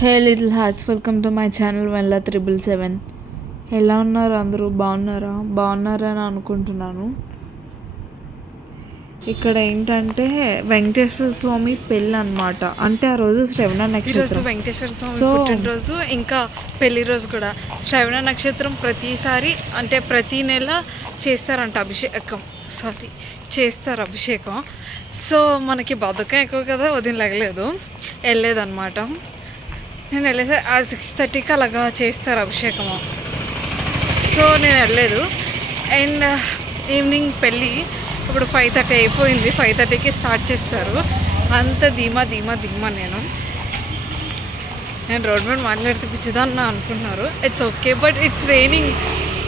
Hey little hearts, welcome to my channel 1,777. ఎలా ఉన్నారు అందరూ? బాగున్నారని అనుకుంటున్నాను. ఇక్కడ ఏంటంటే వెంకటేశ్వర స్వామి పెళ్ళి అనమాట. అంటే ఆ రోజు శ్రవణ నక్షత్రం. ఈరోజు వెంకటేశ్వర స్వామి పుట్టినరోజు, ఇంకా పెళ్లి రోజు కూడా. శ్రవణ నక్షత్రం ప్రతిసారి అంటే ప్రతి నెల చేస్తారంట చేస్తారు అభిషేకం. సో మనకి బద్ధకం ఎక్కువ కదా, ఉదయం వెళ్ళలేదన్నమాట. నేను వెళ్ళేసరి 6:30కి అలాగా చేస్తారు అభిషేకము. సో నేను వెళ్ళలేదు. అండ్ ఈవినింగ్ పెళ్ళి ఇప్పుడు 5:30 అయిపోయింది. 5:30కి స్టార్ట్ చేస్తారు. అంత ధీమా నేను రోడ్ మీద మాట్లాడితే పిచ్చిదాన్ని అనుకుంటున్నారు. It's okay, but it's raining.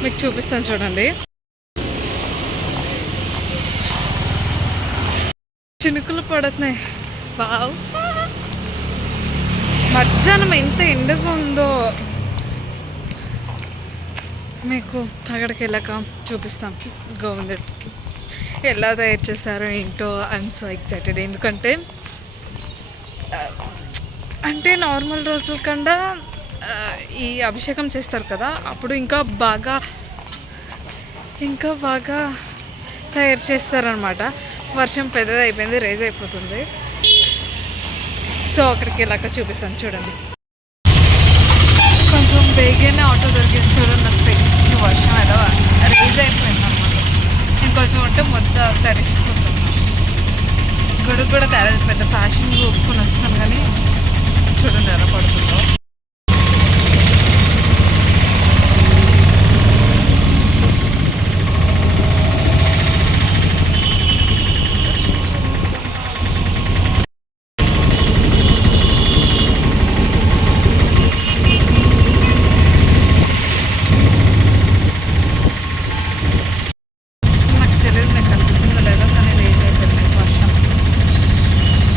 మీకు చూపిస్తాను చూడండి. చినుకులు పడుతున్నాయి. వావ్, మధ్యాహ్నం ఎంత ఎండగా ఉందో మీకు అక్కడికి వెళ్ళాక చూపిస్తాం. గోవిందుడికి ఎలా తయారు చేశారో ఏంటో ఐఎమ్ సో ఎక్సైటెడ్. ఎందుకంటే అంటే నార్మల్ రోజుల కన్నా ఈ అభిషేకం చేస్తారు కదా, అప్పుడు ఇంకా బాగా తయారు చేస్తారనమాట. వర్షం పెద్దది అయిపోయింది, రేజ్ అయిపోతుంది. సో అక్కడికి వెళ్ళాక చూపిస్తాను చూడండి. కొంచెం బేగానే ఆటో దొరికింది చూడండి. నా స్పెక్స్కి వర్షం ఎలా రేజ్ అయిపోయింది అనమాట. ఇంకొంచెం ఉంటే తరిసిపోతున్నాను. గొడుగు కూడా తయారు పెద్ద ఫ్యాషన్ ఒప్పుకొని వస్తాను, కానీ చూడండి ఎలా పడుతుందో.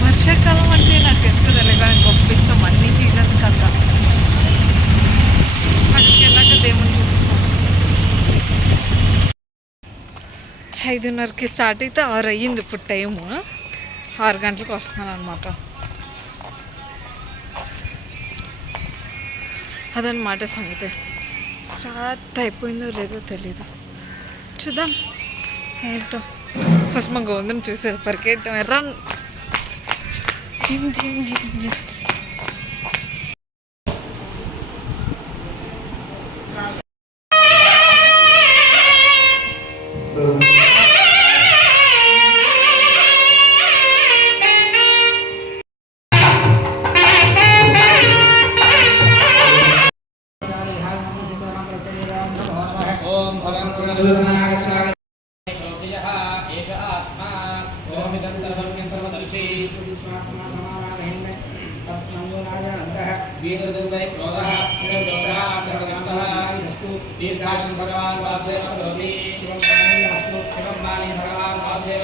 వర్షాకాలం అంటే నాకు ఎంత తెలియదు, గొప్ప ఇష్టం అన్ని సీజన్ కన్నా. అక్కడికి వెళ్ళాక దేవుని చూపిస్తాను. 5:30కి స్టార్ట్ అయితే 6 అయ్యింది ఇప్పుడు టైము. 6 గంటలకు వస్తున్నాను అనమాట. అదనమాట సంగతి. స్టార్ట్ అయిపోయిందో లేదో తెలీదు, చూద్దాం ఏంటో. ఫస్ట్ మా గోవిందుని చూసేది పరిగెట్టడం ఎర్ర జిమ్ జిమ్ జిమ్ జిమ్. भगवान वासुदेव शिवम भगवान वासुदेव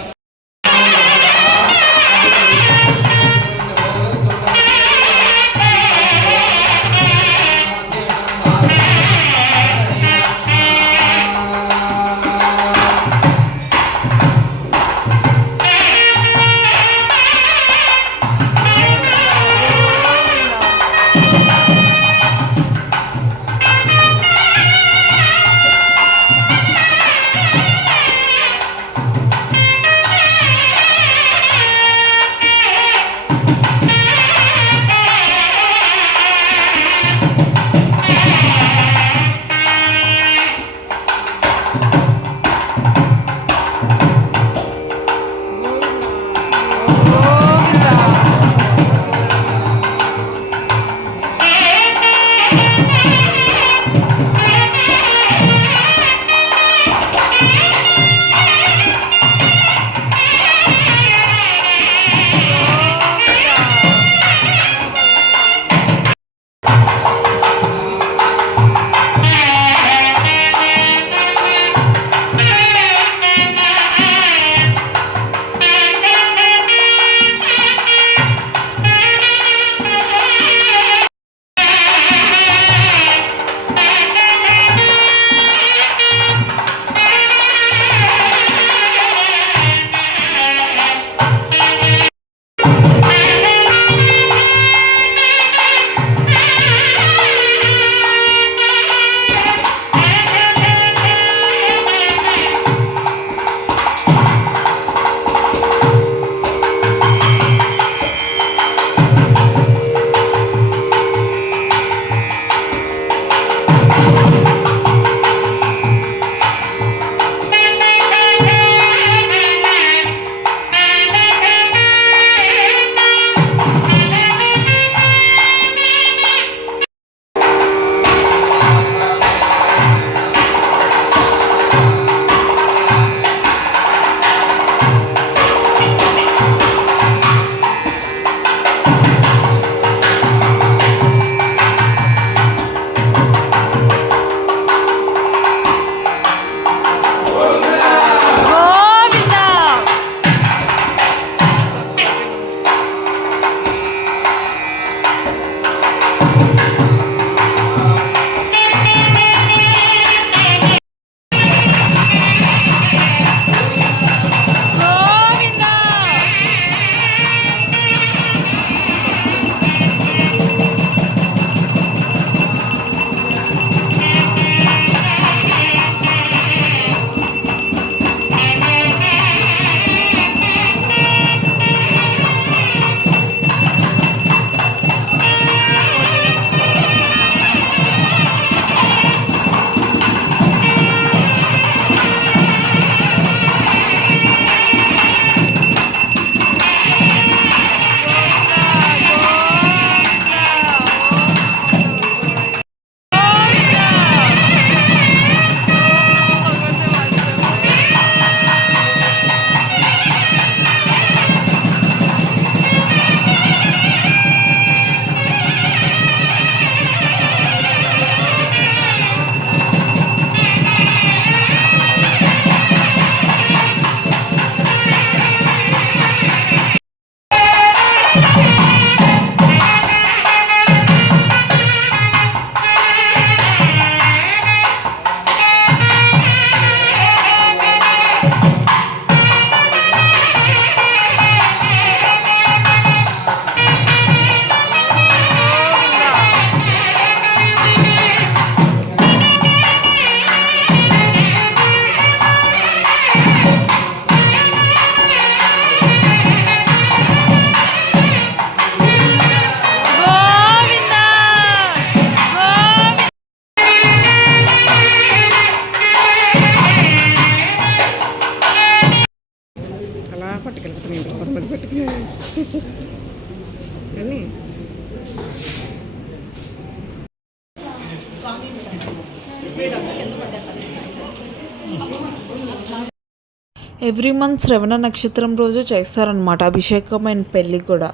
ఎవ్రీ మంత్ శ్రవణ నక్షత్రం రోజు చేస్తారనమాట అభిషేకం అండ్ పెళ్ళి కూడా.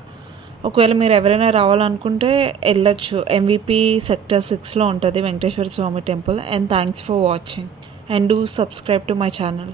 ఒకవేళ మీరు ఎవరైనా రావాలనుకుంటే వెళ్ళొచ్చు. MVP సెక్టర్ 6లో ఉంటుంది Venkateswara Swamy temple. And thanks for watching and do subscribe to my channel.